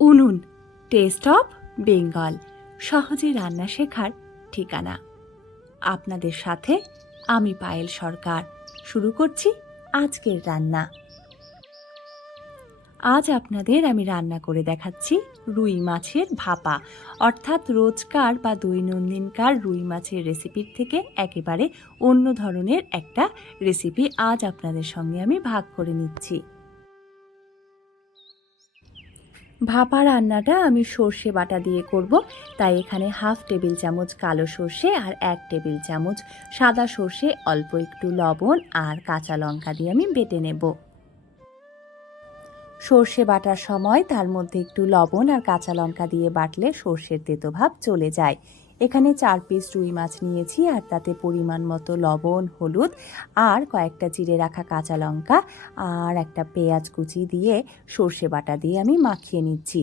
উনুন test of Bengal, সহজে রান্না শেখার ঠিকানা। আপনাদের সাথে আমি পায়েল সরকার। শুরু করছি আজকের রান্না। আজ আপনাদের আমি রান্না করে দেখাচ্ছি রুই মাছের ভাপা, অর্থাৎ রোজকার বা দৈনন্দিনকার রুই মাছের রেসিপির থেকে একেবারে অন্য ধরনের একটা রেসিপি আজ আপনাদের সঙ্গে আমি ভাগ করে নিচ্ছি। ভাপা রান্নাটা আমি সর্ষে বাটা দিয়ে করব, তাই এখানে হাফ টেবিল চামচ কালো সর্ষে আর 1 টেবিল চামচ সাদা সর্ষে, অল্প একটু লবণ আর কাঁচা লঙ্কা দিয়ে আমি বেটে নেব। সর্ষে বাটার সময় তার মধ্যে একটু লবণ আর কাঁচা লঙ্কা দিয়ে বাটলে সর্ষের তেতো ভাব চলে যায়। এখানে 4 পিস রুই মাছ নিয়েছি আর তাতে পরিমাণ মতো লবণ, হলুদ আর কয়েকটা চিড়ে রাখা কাঁচা লঙ্কা আর একটা পেঁয়াজ কুচি দিয়ে সর্ষে বাটা দিয়ে আমি মাখিয়ে নিচ্ছি।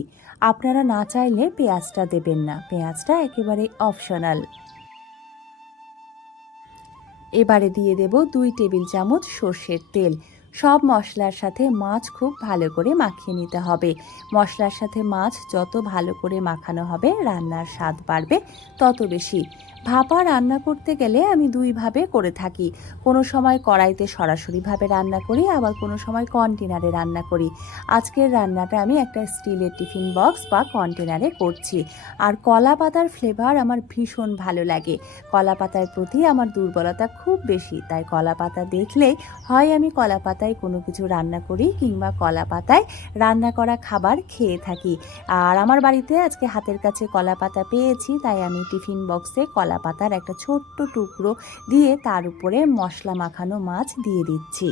আপনারা না চাইলে পেঁয়াজটা দেবেন না, পেঁয়াজটা একেবারে অপশনাল। এবারে দিয়ে দেব 2 টেবিল চামচ সর্ষের তেল। সব মশলার সাথে মাছ খুব ভালো করে মাখিয়ে নিতে হবে। মশলার সাথে মাছ যত ভালো করে মাখানো হবে রান্নার স্বাদ বাড়বে তত বেশি। ভাপা রান্না করতে গেলে আমি দুইভাবে করে থাকি। কোনো সময় কড়াইতে সরাসরিভাবে রান্না করি, আবার কোনো সময় কন্টেনারে রান্না করি। আজকের রান্নাটা আমি একটা স্টিলের টিফিন বক্স বা কন্টেনারে করছি। আর কলা পাতার ফ্লেভার আমার ভীষণ ভালো লাগে। কলা পাতার প্রতি আমার দুর্বলতা খুব বেশি, তাই কলা পাতা দেখলেই হয় আমি কলা পাতায় কোনো কিছু রান্না করি কিংবা কলা পাতায় রান্না করা খাবার খেয়ে থাকি। আর আমার বাড়িতে আজকে হাতের কাছে কলা পাতা পেয়েছি, তাই আমি টিফিন বক্সে কলা পাতার একটা ছোট্ট টুকরো দিয়ে তার উপরে মশলা মাখানো মাছ দিয়ে দিচ্ছি।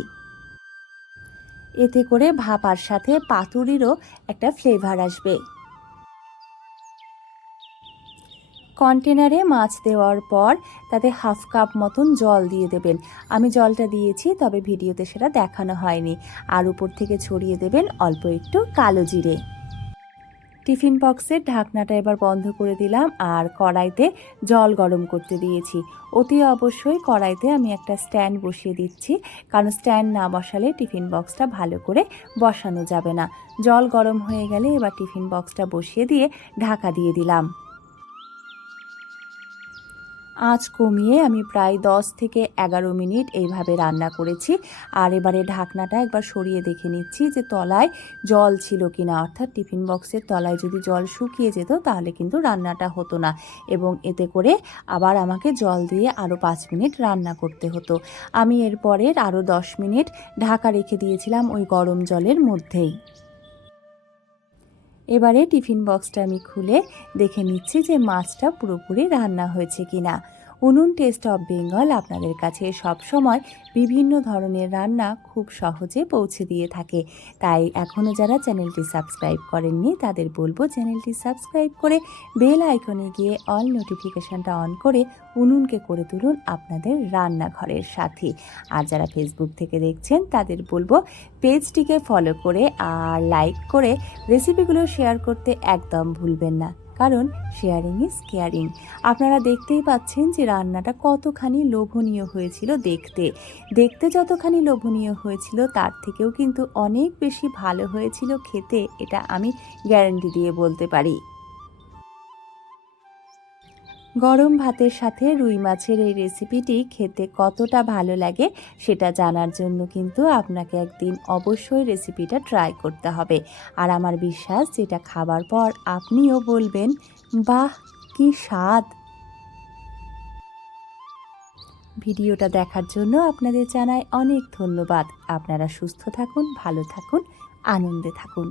এতে করে ভাপার সাথে পাতুরিরও একটা ফ্লেভার আসবে। কন্টেনারে মাছ দেওয়ার পর তাতে হাফ কাপ মতন জল দিয়ে দেবেন। আমি জলটা দিয়েছি, তবে ভিডিওতে সেটা দেখানো হয়নি। আর উপর থেকে ছড়িয়ে দেবেন অল্প একটু কালো জিরে। টিফিন বক্সের ঢাকনাটা এবার বন্ধ করে দিলাম আর কড়াইতে জল গরম করতে দিয়েছি। অতি অবশ্যই কড়াইতে আমি একটা স্ট্যান্ড বসিয়ে দিচ্ছি, কারণ স্ট্যান্ড না বসালে টিফিন বক্সটা ভালো করে বসানো যাবে না। জল গরম হয়ে গেলে এবার টিফিন বক্সটা বসিয়ে দিয়ে ঢাকা দিয়ে দিলাম। আঁচ কমিয়ে আমি প্রায় 10 থেকে 11 মিনিট এইভাবে রান্না করেছি। আর এবারে ঢাকনাটা একবার সরিয়ে দেখে নিচ্ছি যে তলায় জল ছিল কিনা, অর্থাৎ টিফিন বক্সের তলায় যদি জল শুকিয়ে যেত তাহলে কিন্তু রান্নাটা হতো না, এবং এতে করে আবার আমাকে জল দিয়ে আরও 5 মিনিট রান্না করতে হতো। আমি এরপরের আরও 10 মিনিট ঢাকা রেখে দিয়েছিলাম ওই গরম জলের মধ্যেই। এবারে টিফিন বক্সটা আমি খুলে দেখে নিচ্ছি যে মাছটা পুরোপুরি রান্না হয়েছে কিনা। উনুন টেস্ট অফ বেঙ্গল আপনাদের কাছে সব সময় বিভিন্ন ধরনের রান্না খুব সহজে পৌঁছে দিয়ে থাকে। তাই এখনও যারা চ্যানেলটি সাবস্ক্রাইব করেননি তাদের বলবো চ্যানেলটি সাবস্ক্রাইব করে বেল আইকনে গিয়ে অল নোটিফিকেশনটা অন করে উনুনকে করে তুলুন আপনাদের রান্নাঘরের সাথী। আর যারা ফেসবুক থেকে দেখছেন তাদের বলবো পেজটিকে ফলো করে আর লাইক করে রেসিপিগুলো শেয়ার করতে একদম ভুলবেন না, কারণ শেয়ারিং ইজ কেয়ারিং। আপনারা দেখতেই পাচ্ছেন যে রান্নাটা কতখানি লোভনীয় হয়েছিল দেখতে। দেখতে যতখানি লোভনীয় হয়েছিল তার থেকেও কিন্তু অনেক বেশি ভালো হয়েছিল খেতে, এটা আমি গ্যারান্টি দিয়ে বলতে পারি। গরম ভাতের সাথে রুই মাছের এই রেসিপিটি খেতে কতটা ভালো লাগে সেটা জানার জন্য কিন্তু আপনাকে একদিন অবশ্যই রেসিপিটা ট্রাই করতে হবে। আর আমার বিশ্বাস যেটা খাবার পর আপনিও বলবেন, বাহ কি স্বাদ। ভিডিওটা দেখার জন্য আপনাদের জানাই অনেক ধন্যবাদ। আপনারা সুস্থ থাকুন, ভালো থাকুন, আনন্দে থাকুন।